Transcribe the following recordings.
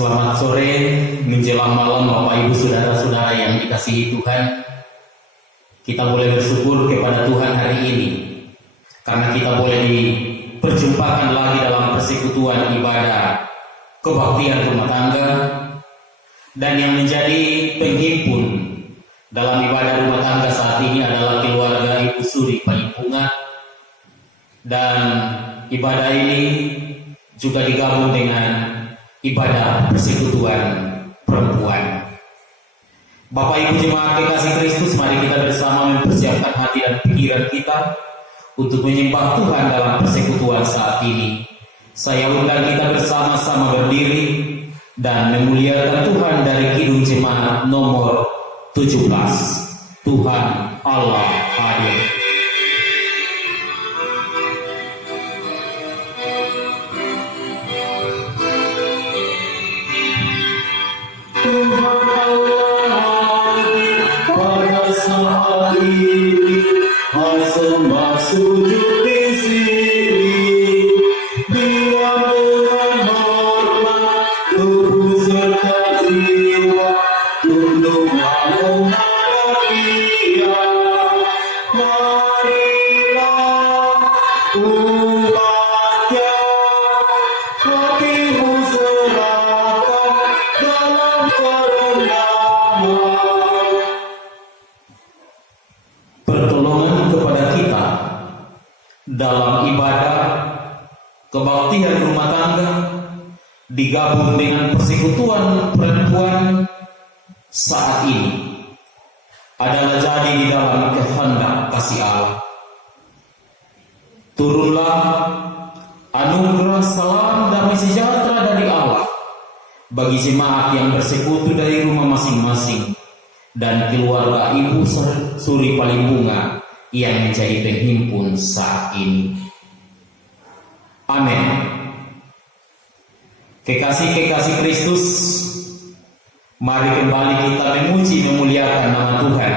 Selamat sore menjelang malam Bapak Ibu Saudara-saudara yang dikasihi Tuhan. Kita boleh bersyukur kepada Tuhan hari ini karena kita boleh diperjumpakan lagi dalam persekutuan ibadah kebaktian rumah tangga, dan yang menjadi penghimpun dalam ibadah rumah tangga saat ini adalah keluarga Ibu Suri Palimpunga, dan ibadah ini juga digabung dengan ibadah persekutuan perempuan. Bapak Ibu jemaat kekasih Kristus, mari kita bersama mempersiapkan hati dan pikiran kita untuk menyembah Tuhan dalam persekutuan saat ini. Saya undang kita bersama-sama berdiri dan memuliakan Tuhan dari Kidung Jemaat nomor 17. Tuhan Allah hadir. Pertolongan kepada kita dalam ibadah kebaktian rumah tangga digabung dengan persekutuan perempuan saat ini adalah jadi di dalam kehendak kasih Allah. Turunlah anugerah salam damai sejahtera dari Allah bagi jemaat yang bersekutu dari rumah masing-masing dan keluarga Ibu Suri Palimpunga yang menjadi penghimpun saat ini. Amin. Kekasih-kekasih Kristus, mari kembali kita memuji memuliakan nama Tuhan,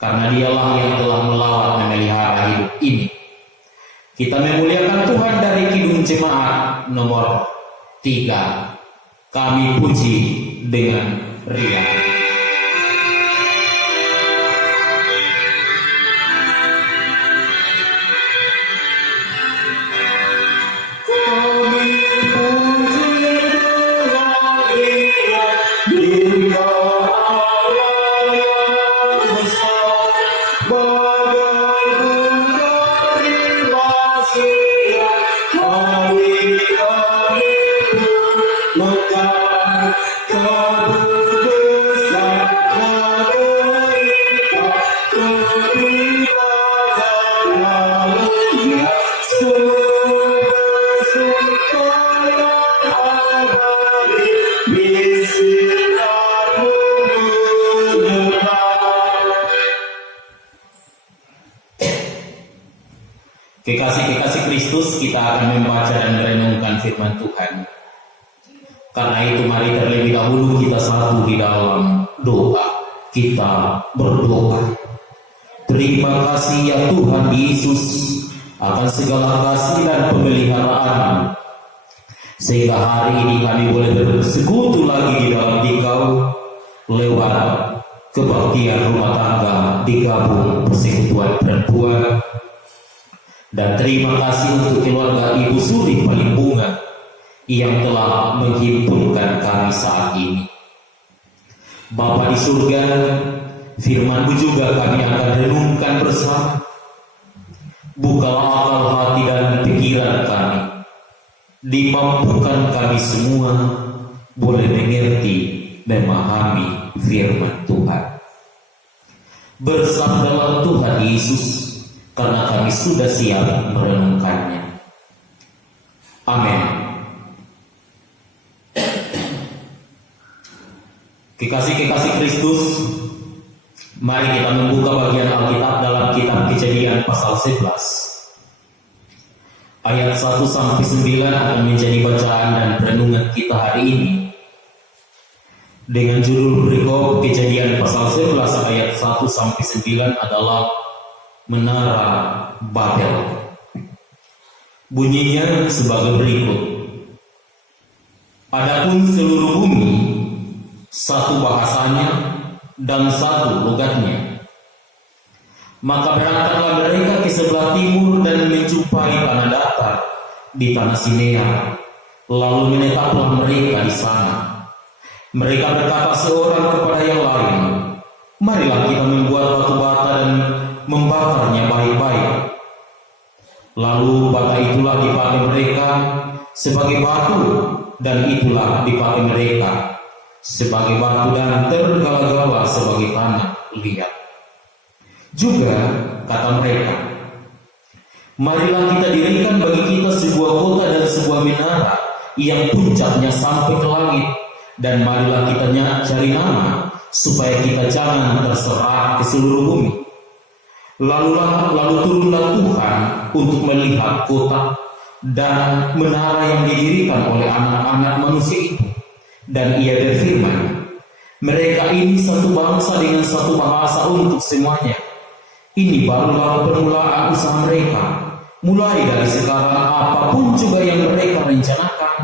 karena Dialah yang telah melawat memelihara hidup ini. Kita memuliakan Tuhan dari Kidung Jemaat nomor 3. Kami puji dengan riang. Kekasih-kekasih Kristus, kita akan membaca dan merenungkan firman Tuhan. Karena itu mari terlebih dahulu kita satu di dalam doa. Kita berdoa. Terima kasih ya Tuhan Yesus akan segala kasih dan pemeliharaan, sehingga hari ini kami boleh bersekutu lagi di dalam Dikau lewat kebaktian rumah tangga digabung persekutuan perempuan. Dan terima kasih untuk keluarga Ibu Suri Palimpunga yang telah menghimpunkan kami saat ini. Bapa di surga, firman-Mu juga kami akan renungkan bersama. Bukalah akal hati dan pikiran kami, dimampukan kami semua boleh mengerti, memahami firman Tuhan. Bersabdalah Tuhan Yesus, karena kami sudah siap merenungkannya. Amin. Kekasih-kekasih Kristus, mari kita membuka bagian Alkitab dalam kitab Kejadian pasal 11. Ayat 1-9 akan menjadi bacaan dan renungan kita hari ini. Dengan judul berikut Kejadian pasal 11 ayat 1-9 adalah Menara Babel. Bunyinya sebagai berikut. Adapun seluruh bumi satu bahasanya dan satu logatnya. Maka berangkatlah mereka ke sebelah timur dan menjumpai tanah datar di tanah Sinear. Lalu menetaplah mereka di sana. Mereka berkata seorang kepada yang lain, marilah kita membuat batu bata dan membakarnya baik-baik. Lalu bata itulah dipakai mereka sebagai batu, dan itulah dipakai mereka sebagai batu dan tergala-gala sebagai tanah liat. Juga kata mereka, marilah kita dirikan bagi kita sebuah kota dan sebuah menara yang puncaknya sampai ke langit, dan marilah kita cari nama supaya kita jangan terserak ke seluruh bumi. Lalu turunlah Tuhan untuk melihat kota dan menara yang didirikan oleh anak-anak manusia itu. Dan ia berfirman, mereka ini satu bangsa dengan satu bahasa untuk semuanya. Ini barulah permulaan usaha mereka. Mulai dari sekarang apapun juga yang mereka rencanakan,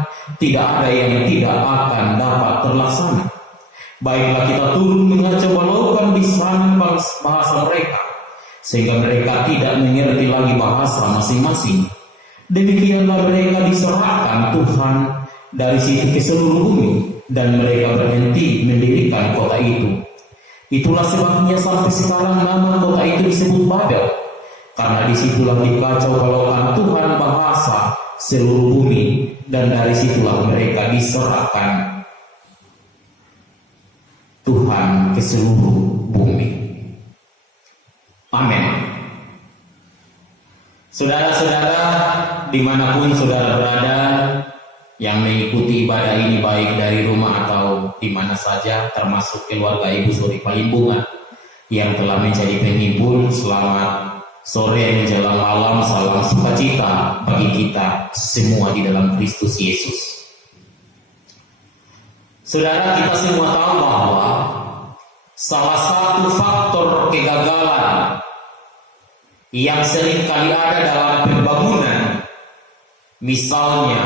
tidak ada yang tidak akan dapat terlaksana. Baiklah kita turun mengacau balaukan di sana bahasa mereka, sehingga mereka tidak mengerti lagi bahasa masing-masing. Demikianlah mereka diserahkan Tuhan dari situ ke seluruh bumi, dan mereka berhenti mendirikan kota itu. Itulah sebabnya sampai sekarang nama kota itu disebut Babel, karena disitulah dikacau balaukan Tuhan bahasa seluruh bumi, dan dari situlah mereka diserahkan Tuhan ke seluruh bumi. Amin. Saudara-saudara, dimanapun saudara berada, yang mengikuti ibadah ini baik dari rumah atau di mana saja, termasuk keluarga Ibu Suri Palimbungan yang telah menjadi penghibur, selamat sore menjelang malam, salam sukacita bagi kita semua di dalam Kristus Yesus. Saudara, kita semua tahu bahwa salah satu faktor kegagalan yang seringkali ada dalam pembangunan, misalnya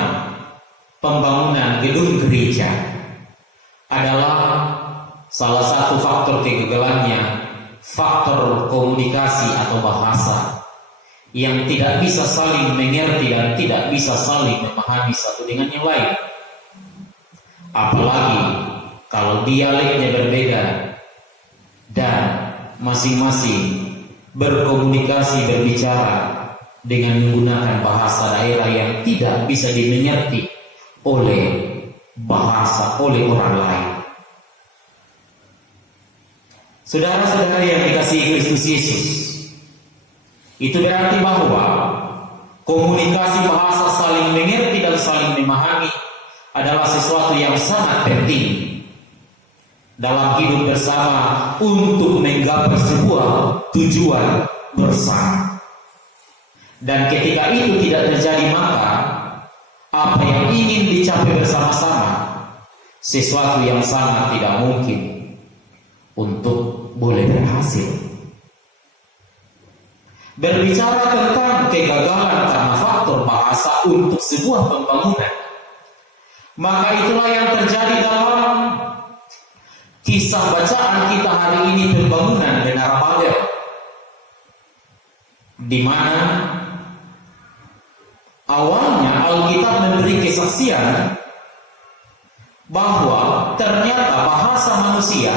pembangunan gedung gereja, adalah salah satu faktor kegagalannya faktor komunikasi atau bahasa yang tidak bisa saling mengerti dan tidak bisa saling memahami satu dengan yang lain. Apalagi kalau dialeknya berbeda dan masing-masing berkomunikasi, berbicara dengan menggunakan bahasa daerah yang tidak bisa dimengerti oleh orang lain. Saudara-saudara yang dikasihi Kristus Yesus, itu berarti bahwa komunikasi bahasa saling mengerti dan saling memahami adalah sesuatu yang sangat penting dalam hidup bersama untuk menggapai sebuah tujuan bersama. Dan ketika itu tidak terjadi, maka apa yang ingin dicapai bersama-sama sesuatu yang sangat tidak mungkin untuk boleh berhasil. Berbicara tentang kegagalan karena faktor bahasa untuk sebuah pembangunan, maka itulah yang terjadi dalam kisah bacaan kita hari ini, pembangunan Menara Babel, di mana awalnya Alkitab memberi kesaksian bahwa ternyata bahasa manusia,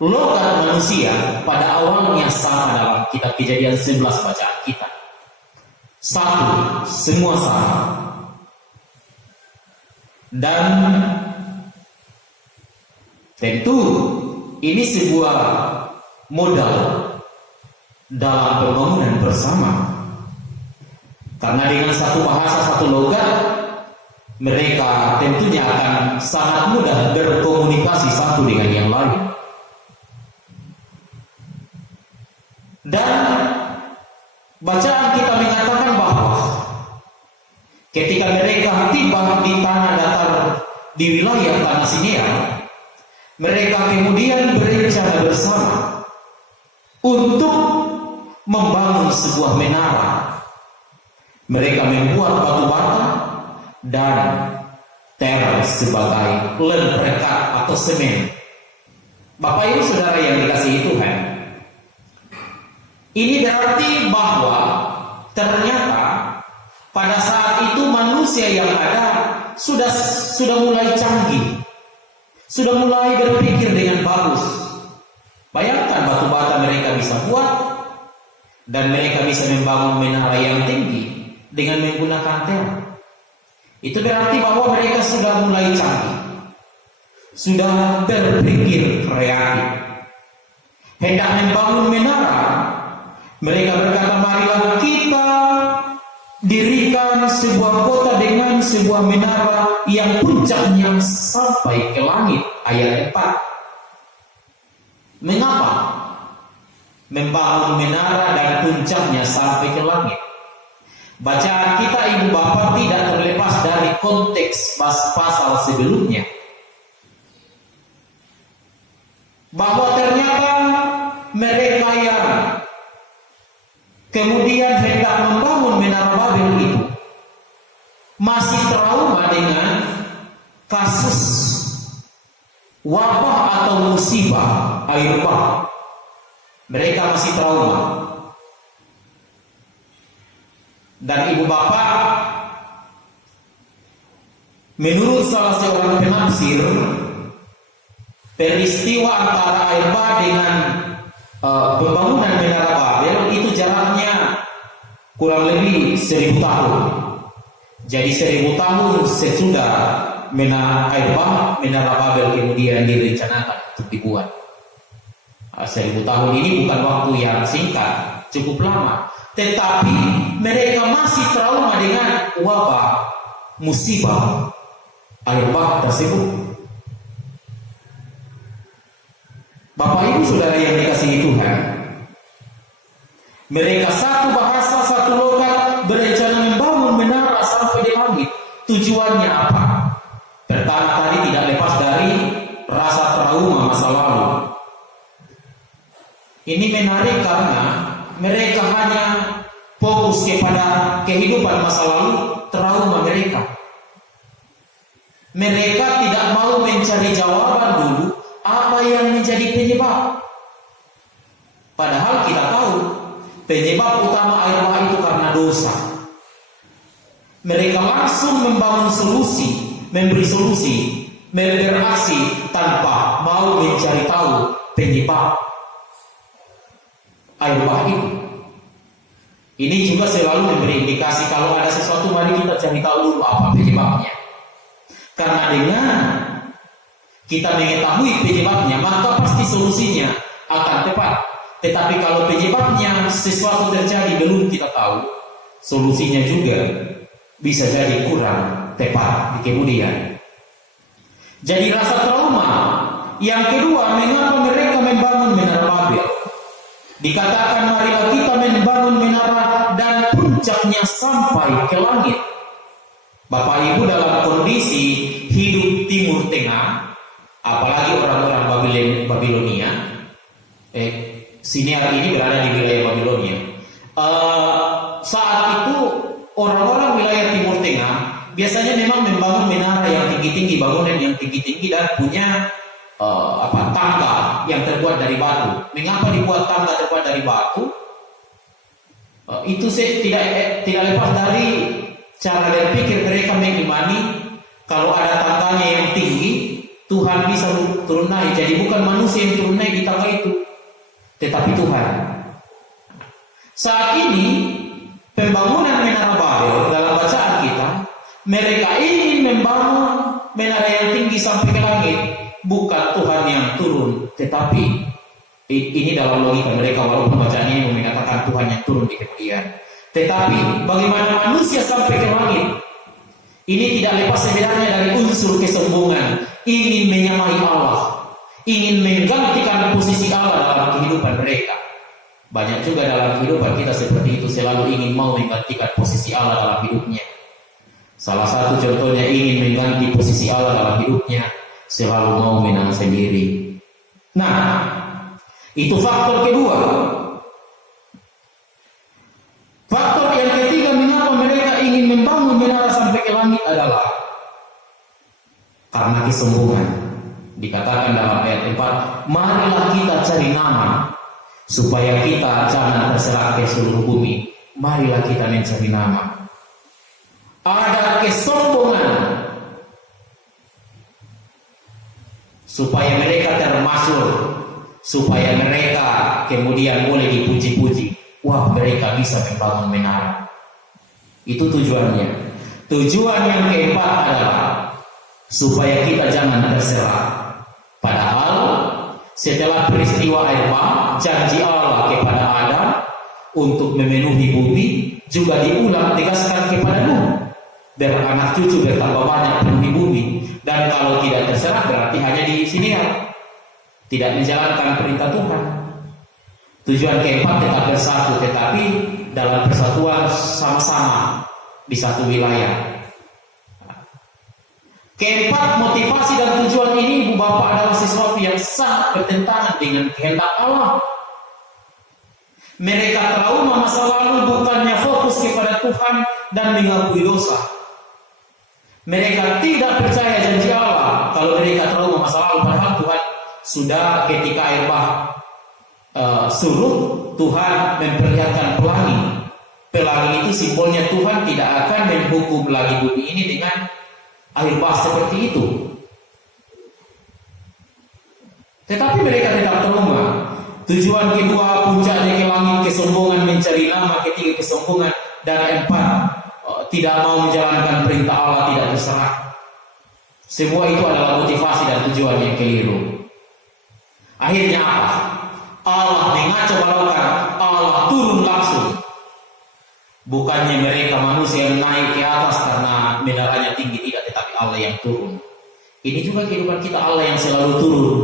logat manusia pada awalnya sama dalam kitab Kejadian 11 bacaan kita. Satu, semua sama. Dan tentu ini sebuah modal dalam pembangunan bersama. Karena dengan satu bahasa, satu logat, mereka tentunya akan sangat mudah berkomunikasi satu dengan yang lain. Dan bacaan kita mengatakan bahwa ketika mereka tiba di tanah datar di wilayah tanah Sinear, mereka kemudian berencana bersama untuk membangun sebuah menara. Mereka membuat batu bata dan ter sebagai lem perekat atau semen. Bapak Ibu Saudara yang dikasihi Tuhan, ini berarti bahwa ternyata pada saat itu manusia yang ada sudah mulai canggih, sudah mulai berpikir dengan bagus. Bayangkan batu bata mereka bisa buat, dan mereka bisa membangun menara yang tinggi dengan menggunakan ter. Itu berarti bahwa mereka sudah mulai canggih, sudah berpikir kreatif. Hendak membangun menara, mereka berkata, marilah kita dirikan sebuah kota dengan sebuah menara yang puncaknya sampai ke langit. Ayat 4. Mengapa membangun menara dan puncaknya sampai ke langit? Bacaan kita Ibu Bapak tidak terlepas dari konteks pasal sebelumnya, bahwa ternyata mereka yang kemudian hendak membangun menara Babel itu masih trauma dengan kasus wabah atau musibah air bah. Mereka masih trauma. Dan Ibu Bapak, menurut salah seorang penafsir, peristiwa antara air bah dengan pembangunan menara Babel itu jaraknya kurang lebih 1000 tahun. Jadi 1000 tahun sesudah menara Babel kemudian direncanakan untuk dibuat. 1000 tahun ini bukan waktu yang singkat, cukup lama. Tetapi mereka masih trauma dengan wabah, musibah air bah tersebut. Bapak Ibu Saudara yang dikasihi Tuhan, mereka satu bahasa, satu logat, berencana membangun menara sampai di langit. Tujuannya apa? Pertama tadi tidak lepas dari rasa trauma masa lalu. Ini menarik karena mereka hanya fokus kepada kehidupan masa lalu, trauma mereka. Mereka tidak mau mencari jawaban dulu apa yang menjadi penyebab. Padahal kita tahu penyebab utama air bah itu karena dosa. Mereka langsung membangun solusi, memberi solusi, beraksi tanpa mau mencari tahu penyebab air bah itu. Ini juga selalu memberi indikasi kalau ada sesuatu, mari kita cari tahu dulu apa penyebabnya. Karena dengan kita mengetahui penyebabnya, maka pasti solusinya akan tepat. Tetapi kalau penyebabnya sesuatu terjadi belum kita tahu, solusinya juga bisa jadi kurang tepat di kemudian. Jadi rasa trauma. Yang kedua, mengapa mereka membangun menara Babel? Dikatakan marilah kita membangun menara dan puncaknya sampai ke langit. Bapak Ibu, dalam kondisi hidup Timur Tengah, apalagi orang-orang Babilonia, siniar ini berada di wilayah Babilonia. Saat itu orang-orang wilayah Timur Tengah biasanya memang membangun menara yang tinggi-tinggi, bangunan yang tinggi-tinggi dan punya tangga yang terbuat dari batu. Mengapa dibuat tangga terbuat dari batu? Itu tidak lepas dari cara berpikir mereka mengimani kalau ada tangganya yang tinggi, Tuhan bisa turun naik. Jadi bukan manusia yang turun naik di tangga itu, tetapi Tuhan. Saat ini pembangunan menara Babel dalam bacaan kita, mereka ingin membangun menara yang tinggi sampai ke langit. Bukan Tuhan yang turun, tetapi ini dalam logika mereka, walaupun bacaan ini mengatakan Tuhan yang turun di kemudian. Tetapi bagaimana manusia sampai ke langit? Ini tidak lepas sebenarnya dari unsur kesombongan, ingin menyamai Allah, ingin menggantikan posisi Allah dalam kehidupan mereka. Banyak juga dalam kehidupan kita seperti itu, selalu ingin mau menggantikan posisi Allah dalam hidupnya. Salah satu contohnya ingin mengganti posisi Allah dalam hidupnya, selalu mau menang sendiri. Nah, itu faktor kedua. Faktor yang ketiga, mengapa mereka ingin membangun menara sampai ke langit adalah karena kesombongan. Dikatakan dalam ayat 4, marilah kita cari nama supaya kita jangan terserak ke seluruh bumi. Marilah kita mencari nama. Ada kesombongan supaya mereka termasuk, supaya mereka kemudian boleh dipuji-puji. Wah, mereka bisa membangun menara. Itu tujuannya. Tujuan yang keempat adalah supaya kita jangan terserak. Padahal setelah peristiwa air bah, janji Allah kepada Adam untuk memenuhi bumi juga diulang tegaskan kepada Nuh. Beranak cucu bertambah banyak penuhi bumi, dan kalau tidak terserah berarti hanya di sini ya, tidak menjalankan perintah Tuhan. Tujuan keempat tetap bersatu, tetapi dalam persatuan sama-sama di satu wilayah. Keempat, motivasi dan tujuan ini Ibu Bapak adalah sesuatu yang sangat bertentangan dengan kehendak Allah. Mereka trauma masa lalu bukannya fokus kepada Tuhan dan mengakui dosa. Mereka tidak percaya janji Allah kalau mereka trauma masa lalu, padahal Tuhan sudah ketika air bah surut, Tuhan memperlihatkan pelangi. Pelangi itu simbolnya Tuhan tidak akan menghukum lagi bumi ini dengan air bah seperti itu. Tetapi mereka tetap trauma. Tujuan kedua, puncaknya ke langit, kesombongan, mencari nama. Ketiga, kesombongan. Dan empat, tidak mau menjalankan perintah Allah, tidak terserah. Semua itu adalah motivasi dan tujuan yang keliru. Akhirnya apa? Allah mengacau balaukan, Allah turun langsung. Bukannya mereka manusia yang naik ke atas karena menaranya tinggi, tidak, tetapi Allah yang turun. Ini juga kehidupan kita, Allah yang selalu turun.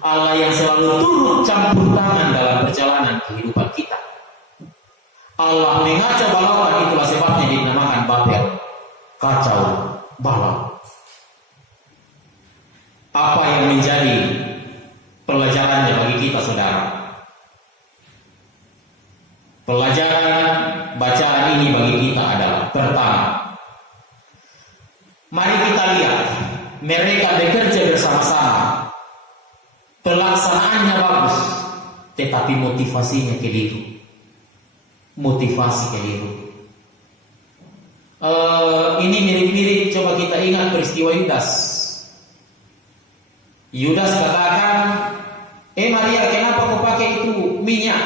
Allah yang selalu turun campur tangan dalam perjalanan kehidupan kita. Allah mengacau balaukan, itulah sebabnya dinamakan Babel, kacau balau. Apa yang menjadi pelajarannya bagi kita, saudara? Pelajaran bacaan ini bagi kita adalah, pertama, mari kita lihat mereka bekerja bersama-sama. Pelaksanaannya bagus, tetapi motivasinya keliru. Motivasi keliru. Ini mirip-mirip, coba kita ingat peristiwa Yudas. Yudas katakan, Maria, kenapa kau pakai itu minyak?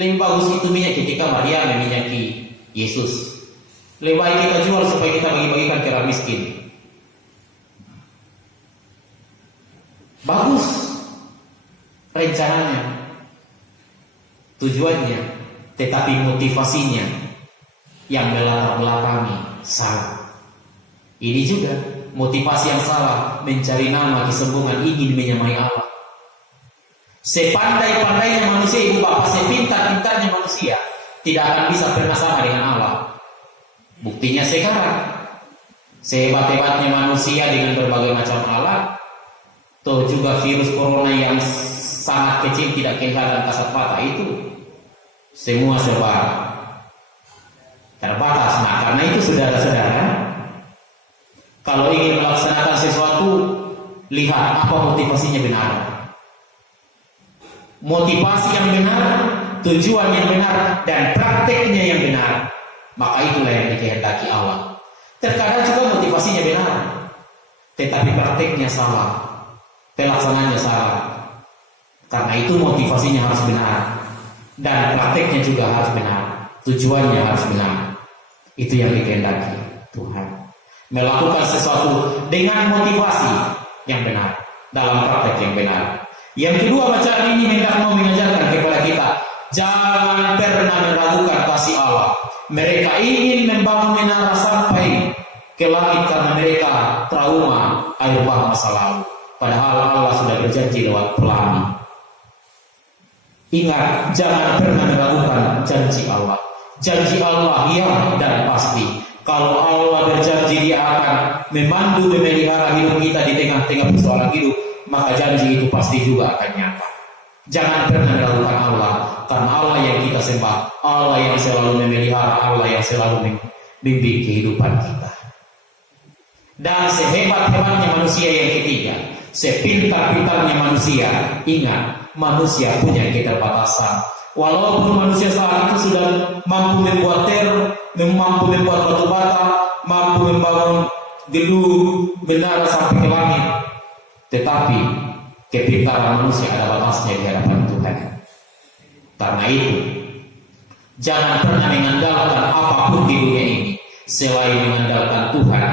Lebih bagus itu minyak, ketika Maria meminyaki Yesus. Lebih baik kita jual supaya kita bagi-bagikan ke orang miskin. Bagus rencananya, tujuannya, tetapi motivasinya yang melatar belakangi salah. Ini juga motivasi yang salah, mencari nama, kesombongan, ingin menyamai Allah. Sepandai-pandainya manusia, Ibu Bapak, sepintar-pintarnya manusia, tidak akan bisa pernah sama dengan Allah. Buktinya sekarang, sehebat-hebatnya manusia dengan berbagai macam alat, toh juga virus corona yang sangat kecil, tidak kelihatan kasat mata itu, semua serba terbatas. Nah, karena itu saudara-saudara, kalau ingin melaksanakan sesuatu, lihat apa motivasinya benar. Motivasi yang benar, tujuan yang benar, dan prakteknya yang benar, maka itulah yang dikehendaki Allah. Terkadang juga motivasinya benar, tetapi prakteknya salah, pelaksanaannya salah. Karena itu motivasinya harus benar, dan prakteknya juga harus benar, tujuannya harus benar. Itu yang dikehendaki Tuhan. Melakukan sesuatu dengan motivasi yang benar, dalam praktek yang benar. Yang kedua, bacaan ini hendak mau mengajarkan kepada kita, jangan pernah meragukan kasih Allah. Mereka ingin membangun menara sampai ke langit karena mereka trauma air bah masa lalu. Padahal Allah sudah berjanji lewat pelangi. Ingat, jangan pernah meragukan janji Allah. Janji Allah ya dan pasti. Kalau Allah berjanji Dia akan memandu, memelihara hidup kita di tengah-tengah persoalan hidup, maka janji itu pasti juga akan nyata. Jangan pernah meragukan Allah, karena Allah yang kita sembah, Allah yang selalu memelihara, Allah yang selalu membimbing kehidupan kita. Dan sehebat-hebatnya manusia yang ketiga, sepintar-pintarnya manusia, ingat, manusia punya keterbatasan. Walaupun manusia saat itu sudah mampu membuat teror, mampu membuat batu bata, mampu membangun gedung, menara sampai ke langit, tetapi kepintaran manusia ada batasnya di hadapan Tuhan. Karena itu, jangan pernah mengandalkan apapun di dunia ini selain mengandalkan Tuhan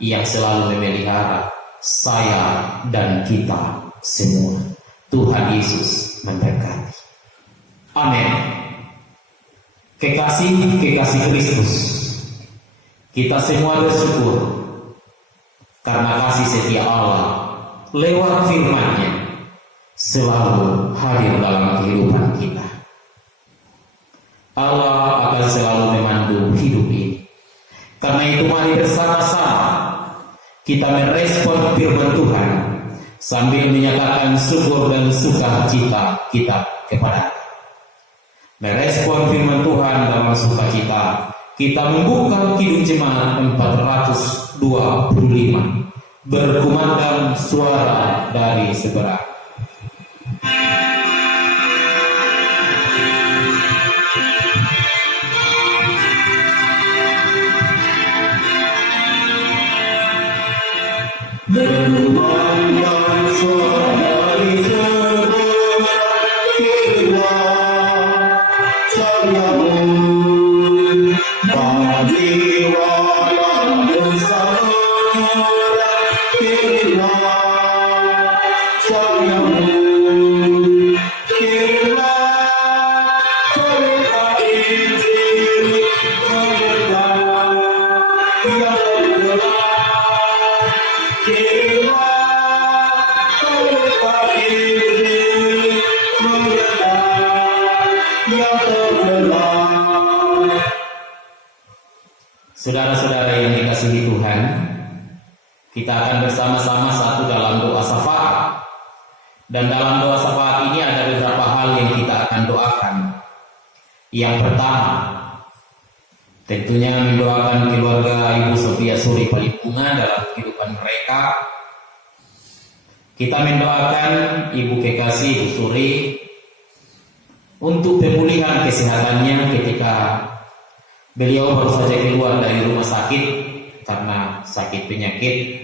yang selalu memelihara saya dan kita semua. Tuhan Yesus memberkati. Amin. Kekasih Kristus, kita semua bersyukur karena kasih setia Allah lewat firman-Nya selalu hadir dalam kehidupan kita. Allah akan selalu memandu hidup ini. Karena itu mari bersama-sama kita merespon firman Tuhan sambil menyatakan syukur dan sukacita kita kepada Allah. Merespon firman Tuhan dalam sukacita, kita membuka Kidung Jemaat 425 berkumandang suara dari seberang. Berkumandang suara dari seberang, Sayamu bagi walau bersama kirilah sayamu, kirilah berkati diri mereka yang bergerak, kirilah berkati diri mereka yang tergerak. Saudara-saudara yang dikasihi Tuhan, kita akan bersama-sama satu dalam doa syafaat. Dan dalam doa syafaat ini ada beberapa hal yang kita akan doakan. Yang pertama, tentunya mendoakan keluarga Ibu Sophia Suri Palibunga dalam kehidupan mereka. Kita mendoakan Ibu Kekasih Ibu Suri untuk pemulihan kesehatannya ketika beliau baru saja keluar dari rumah sakit karena sakit penyakit.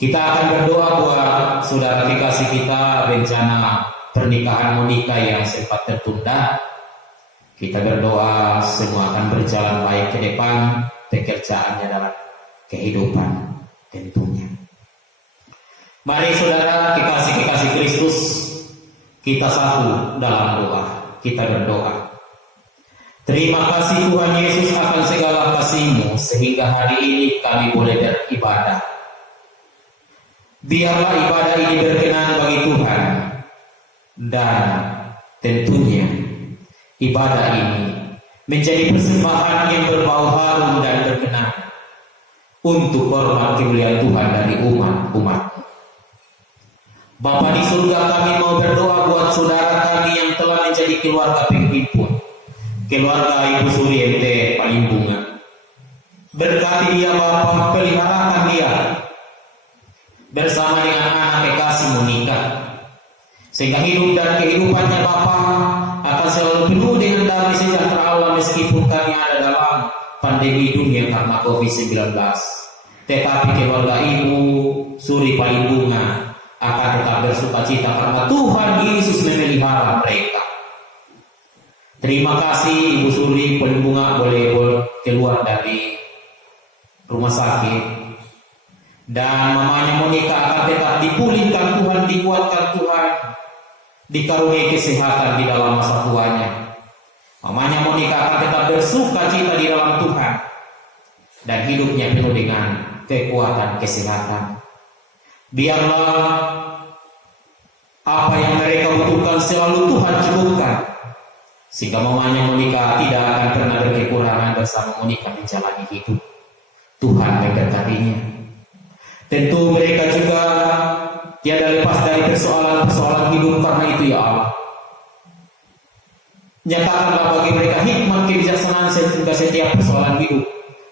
Kita akan berdoa buat saudara kekasih kita, rencana pernikahan Monica yang sempat tertunda. Kita berdoa semua akan berjalan baik ke depan, pekerjaannya dalam kehidupan tentunya. Mari saudara kekasih-kekasih Kristus, kita satu dalam doa. Kita berdoa. Terima kasih Tuhan Yesus akan segala kasih-Mu sehingga hari ini kami boleh beribadah. Biarlah ibadah ini berkenan bagi Tuhan, dan tentunya ibadah ini menjadi persembahan yang berbau harum dan berkenan untuk hormat kemuliaan Tuhan dari umat-umat. Bapa di surga, kami mau berdoa buat saudara kami yang telah menjadi keluarga penghimpun, keluarga Ibu Suri MT Palibunga. Berkati dia Bapa, peliharakan dia bersama dengan anak kekasih Monica, sehingga hidup dan kehidupannya Bapa akan selalu penuh dengan damai sejahtera Allah meskipun kami ada dalam pandemi dunia karena COVID-19. Tetapi keluarga Ibu Suri Palibunga akan tetap bersukacita karena Tuhan Yesus memelihara mereka. Terima kasih Ibu Suri Palibunga boleh keluar dari rumah sakit, dan mamanya Monica akan tetap dipulihkan Tuhan, dikuatkan Tuhan, dikaruniai kesehatan di dalam masa tuanya. Mamanya Monica akan tetap bersukacita di dalam Tuhan dan hidupnya penuh dengan kekuatan kesehatan. Biarlah apa yang mereka butuhkan selalu Tuhan cukupkan, sehingga mamanya Monica tidak akan pernah berkekurangan bersama Monica menjalani hidup. Tuhan memberkatinya. Tentu mereka juga tiada lepas dari persoalan-persoalan hidup, karena itu ya Allah, nyatakanlah bagi mereka hikmat kebijaksanaan sehingga setiap persoalan hidup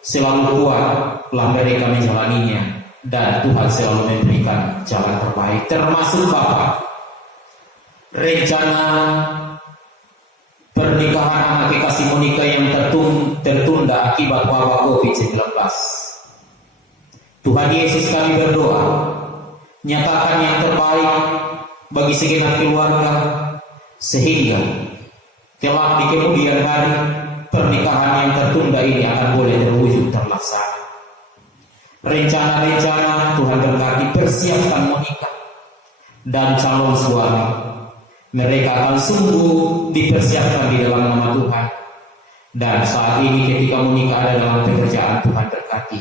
selalu kuat telah mereka menjalaninya, dan Tuhan selalu memberikan jalan terbaik, termasuk Bapak. Rencana pernikahan anak kekasih Monica yang tertunda akibat wabah COVID-19. Tuhan Yesus, kami berdoa, nyatakan yang terbaik bagi segenap keluarga, sehingga kelak di kemudian hari pernikahan yang tertunda ini akan boleh terwujud terlaksana. Rencana-rencana Tuhan berkati, persiapkan Monica dan calon suami. Mereka akan sungguh dipersiapkan di dalam nama Tuhan. Dan saat ini ketika Monica ada dalam pekerjaan, Tuhan berkati,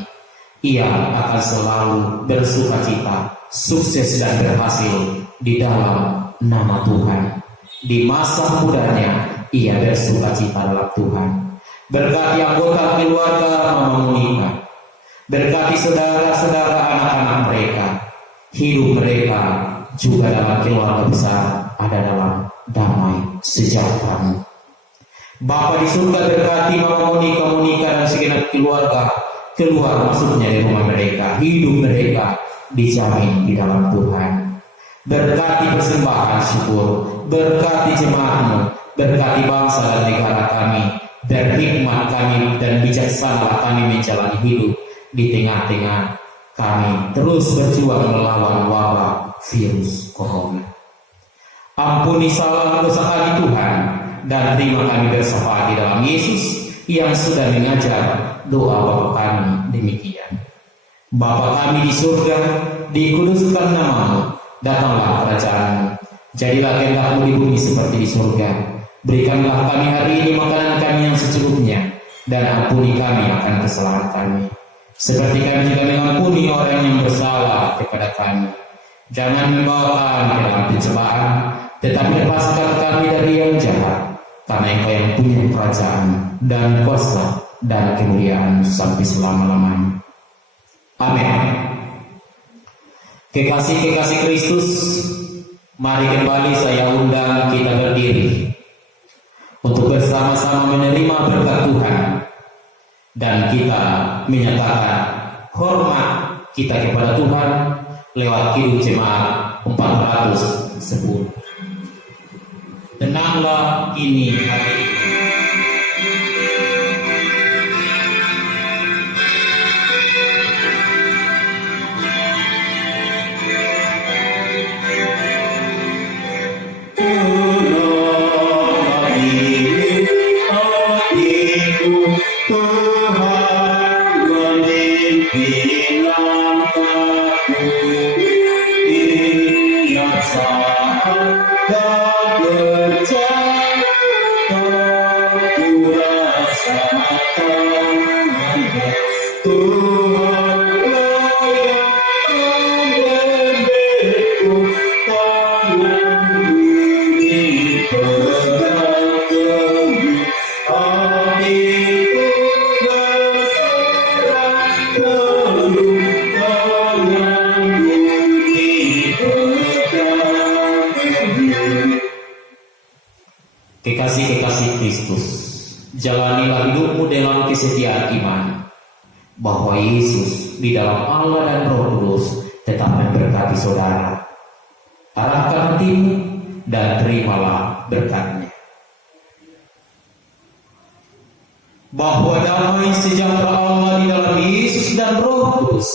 ia akan selalu bersuka cita, sukses dan berhasil di dalam nama Tuhan. Di masa mudanya ia bersuka cita dalam Tuhan. Berkati anggota keluarga Mama Monica, berkati saudara-saudara anak-anak mereka, hidup mereka juga dalam keluarga besar ada dalam damai sejahtera. Bapa di surga, berkati Mama Monica dan segenap keluarga, keluar masuknya di rumah mereka, hidup mereka dijamin di dalam Tuhan. Berkati persembahan syukur, berkati jemaat-Mu, berkati bangsa dan negara kami, berhikmat kami dan bijaksana kami menjalani hidup di tengah-tengah kami terus berjuang melawan wabah virus corona. Ampuni salah dosa kami Tuhan, dan terima kami bersama di dalam Yesus yang sudah mengajar doa Bapa kami demikian. Bapa kami di surga, dikuduskan nama-Mu, datanglah kerajaan-Mu, jadilah kehendak-Mu di bumi seperti di surga. Berikanlah kami hari ini makanan kami yang secukupnya, dan ampuni kami akan kesalahan kami, seperti kami juga mengampuni orang yang bersalah kepada kami. Jangan membawa kami ke dalam pencobaan, tetapi lepaskan kami dari yang jahat, karena Engkau yang punya kerajaan dan kuasa dan kemuliaan sampai selama-lamanya. Amin. Kekasih-kekasih Kristus, mari kembali saya undang kita berdiri untuk bersama-sama menerima berkat Tuhan, dan kita menyatakan hormat kita kepada Tuhan lewat Kidung Jemaat 410. Tenanglah ini hati. Kekasih-kekasih Kristus, jalanilah hidupmu dalam kesetiaan iman bahwa Yesus di dalam Allah dan Roh Kudus tetap memberkati saudara. Arahkan hatimu dan terimalah berkatnya. Bahwa damai sejahtera Allah di dalam Yesus dan Roh Kudus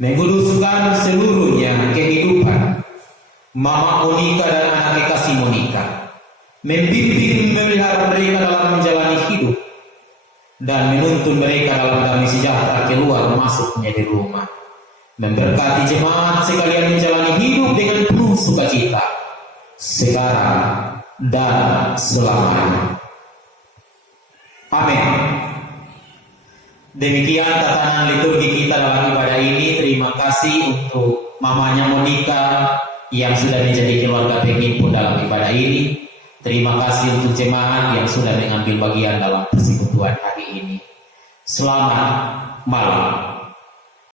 menguduskan seluruhnya kehidupan Mama Monica dan anak kekasih Monica, membimbing memelihara mereka dalam menjalani hidup, dan menuntun mereka dalam damai sejahtera keluar masuknya di rumah. Memberkati jemaat sekalian menjalani hidup dengan penuh sukacita sekarang dan selamanya. Amin. Demikian tatanan liturgi kita dalam ibadah ini. Terima kasih untuk mamanya Monica yang sudah menjadi keluarga penghimpun dalam ibadah ini. Terima kasih untuk jemaat yang sudah mengambil bagian dalam persekutuan hari ini. Selamat malam.